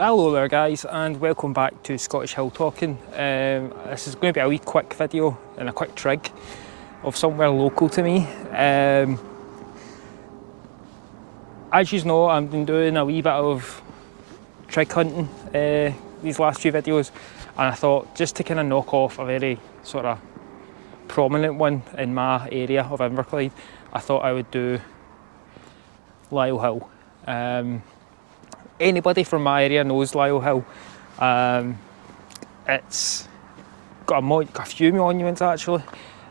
Hello there guys, and welcome back to Scottish Hill Talking. This is going to be a wee quick video and a quick trig of somewhere local to me. As you know, I've been doing a wee bit of trig hunting these last few videos, and I thought just to kind of knock off a very sort of prominent one in my area of Inverclyde, I thought I would do Lyle Hill. Anybody from my area knows Lyle Hill. It's got a few monuments actually,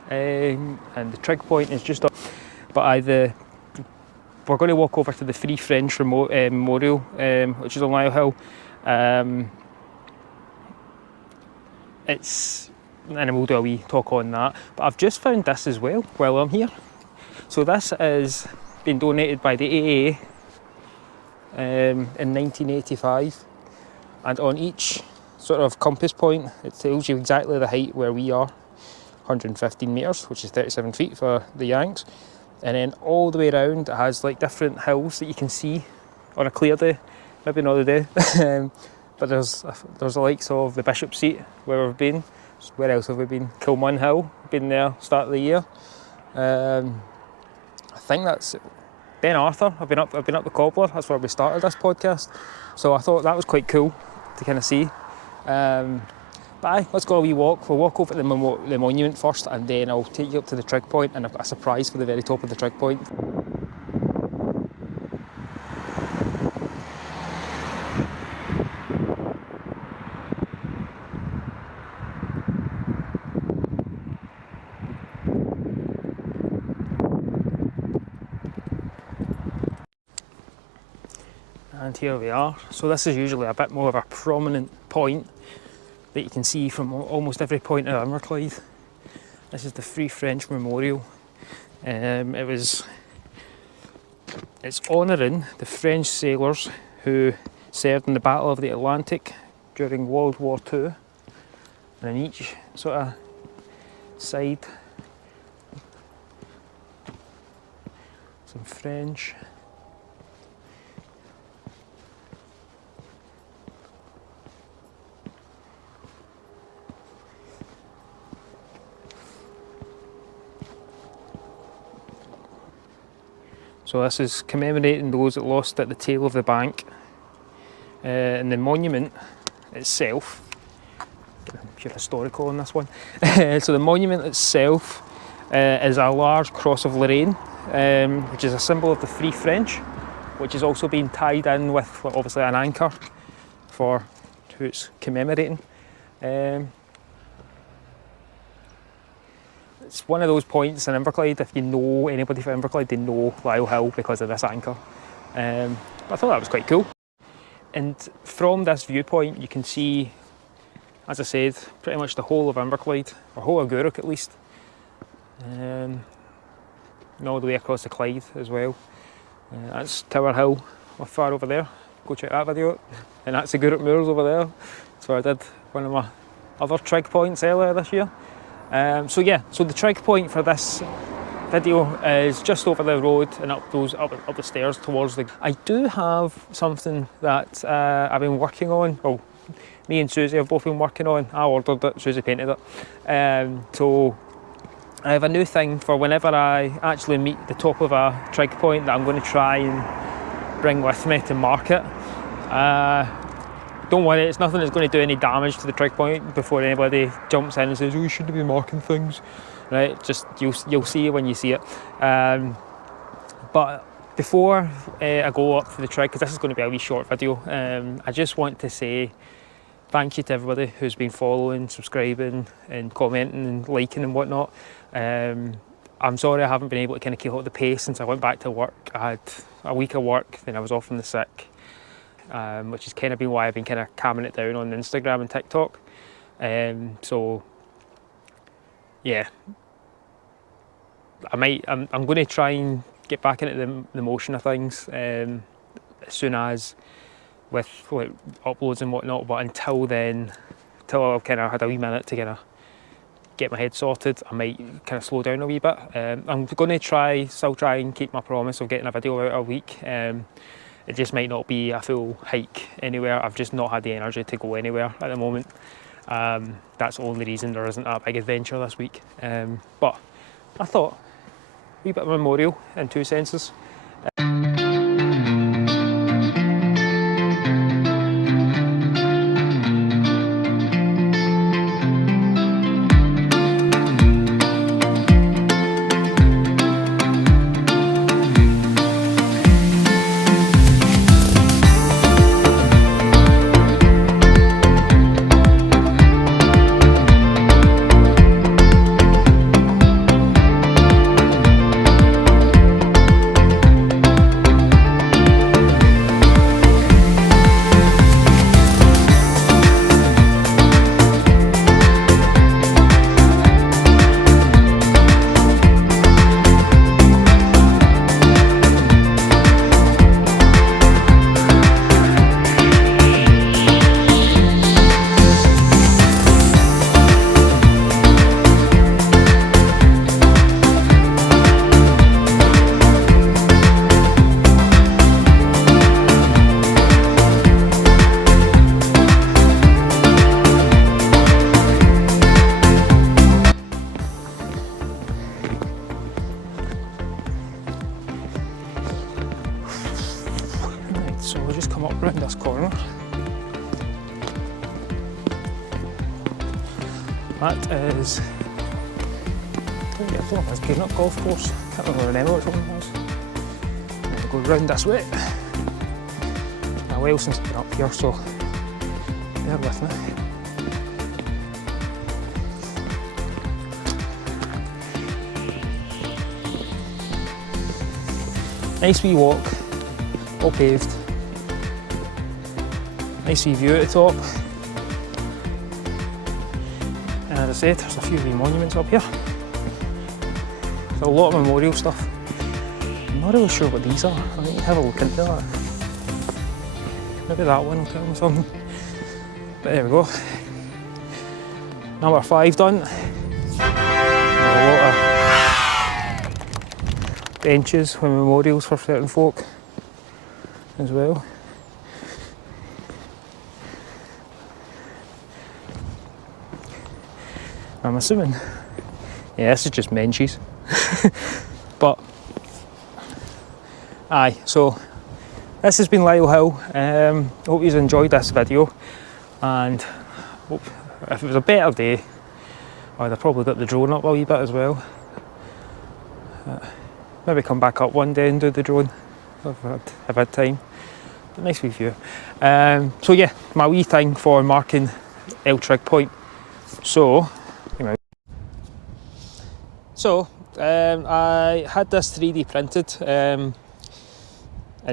and the trig point is just up. But we're going to walk over to the Free French Memorial, which is on Lyle Hill. And we'll do a wee talk on that. But I've just found this as well while I'm here. So this has been donated by the AA in 1985, and on each sort of compass point it tells you exactly the height where we are, 115 metres, which is 37 feet for the Yanks, and then all the way around it has like different hills that you can see on a clear day, maybe not the day. But there's the likes of the Bishop's Seat where we've been. Where else have we been? Kilmun Hill, been there start of the year. I think that's Ben Arthur. I've been up the Cobbler. That's where we started this podcast. So I thought that was quite cool to kind of see. But let's go a wee walk. We'll walk over to the monument first, and then I'll take you up to the trig point, and I've got a surprise for the very top of the trig point. And here we are. So this is usually a bit more of a prominent point that you can see from almost every point of Inverclyde. This is the Free French Memorial. It's honouring the French sailors who served in the Battle of the Atlantic during World War II. And on each sort of side, some French. So this is commemorating those that lost at the tail of the bank. And the monument itself, pure historical on this one. So the monument itself is a large cross of Lorraine, which is a symbol of the Free French, which has also been tied in with obviously an anchor for who it's commemorating. It's one of those points in Inverclyde, if you know anybody from Inverclyde, they know Lyle Hill because of this anchor. But I thought that was quite cool. And from this viewpoint you can see, as I said, pretty much the whole of Inverclyde, or whole of Gourock at least. And all the way across the Clyde as well. That's Tower Hill, far over there. Go check that video out. And that's the Gourock Moors over there. That's where I did one of my other trig points earlier this year. So the trig point for this video is just over the road and up the stairs towards the... I do have something that I've been working on. Well, me and Susie have both been working on. I ordered it, Susie painted it. So I have a new thing for whenever I actually meet the top of a trig point that I'm going to try and bring with me to mark it. Don't worry, it's nothing that's going to do any damage to the trig point before anybody jumps in and says, "Oh, you shouldn't be marking things." Right? Just you'll see it when you see it. But before I go up for the trig, because this is going to be a wee short video, I just want to say thank you to everybody who's been following, subscribing, and commenting and liking and whatnot. I'm sorry I haven't been able to kind of keep up the pace since I went back to work. I had a week of work, then I was off on the sick. Which has kind of been why I've been kind of calming it down on Instagram and TikTok. So yeah, I'm going to try and get back into the motion of things as soon as with like uploads and whatnot. But until then, until I've kind of had a wee minute to kind of get my head sorted, I might kind of slow down a wee bit. I'm going to still try and keep my promise of getting a video out a week. it just might not be a full hike anywhere. I've just not had the energy to go anywhere at the moment. That's the only reason there isn't a big adventure this week. But I thought, a wee bit of memorial in two senses. So we'll just come up round this corner. That is, I don't know if it's Peanut Golf Course. Can't really remember which one it was. And we'll go round this way. A while since I've been up here, so bear with me. Nice wee walk, all paved. Nice wee view at the top. And as I said, there's a few wee monuments up here. There's a lot of memorial stuff. I'm not really sure what these are. I need to have a look into that. Maybe that one will tell me something. But there we go. Number 5 done. There's a lot of benches with memorials for certain folk as well. I'm assuming, yeah, this is just Menchie's. But, aye, so this has been Lyle Hill. Hope you've enjoyed this video, and hope if it was a better day, I'd have probably got the drone up a wee bit as well. Maybe come back up one day and do the drone if I've had time. But nice wee view. So yeah, my wee thing for marking trig point. So I had this 3D printed and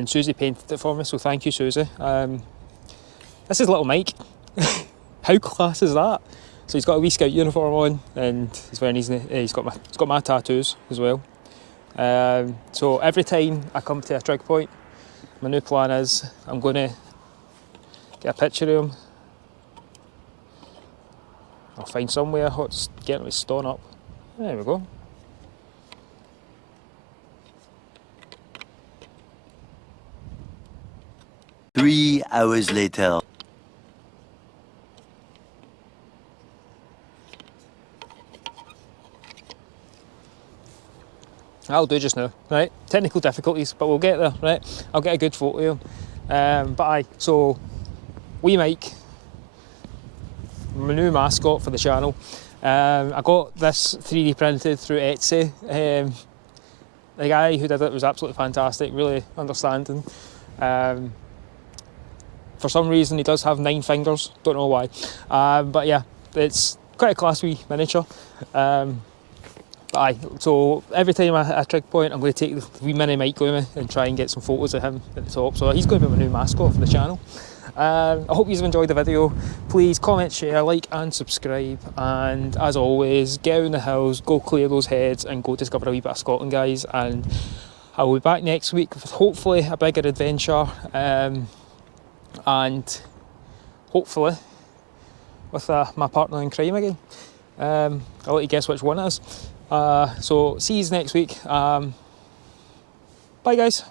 Susie painted it for me, so thank you, Susie. This is little Mike. How class is that? So he's got a wee scout uniform on, and he's wearing he's got my tattoos as well. So every time I come to a trig point, my new plan is I'm going to get a picture of him. I'll find somewhere hot, get him stone up. There we go. Three hours later. That'll do just now, right? Technical difficulties, but we'll get there, right? I'll get a good photo of him. But aye, so wee Mike, my new mascot for the channel. I got this 3D printed through Etsy. The guy who did it was absolutely fantastic, really understanding. For some reason he does have 9 fingers, don't know why. But yeah, it's quite a class wee miniature. But aye, so every time I trig point, I'm going to take the wee mini Mike with me and try and get some photos of him at the top. So he's going to be my new mascot for the channel. I hope you've enjoyed the video. Please comment, share, like and subscribe, and as always, get out in the hills, go clear those heads and go discover a wee bit of Scotland, guys. And I will be back next week with hopefully a bigger adventure, and hopefully with my partner in crime again. I'll let you guess which one it is. So see you next week. Bye guys.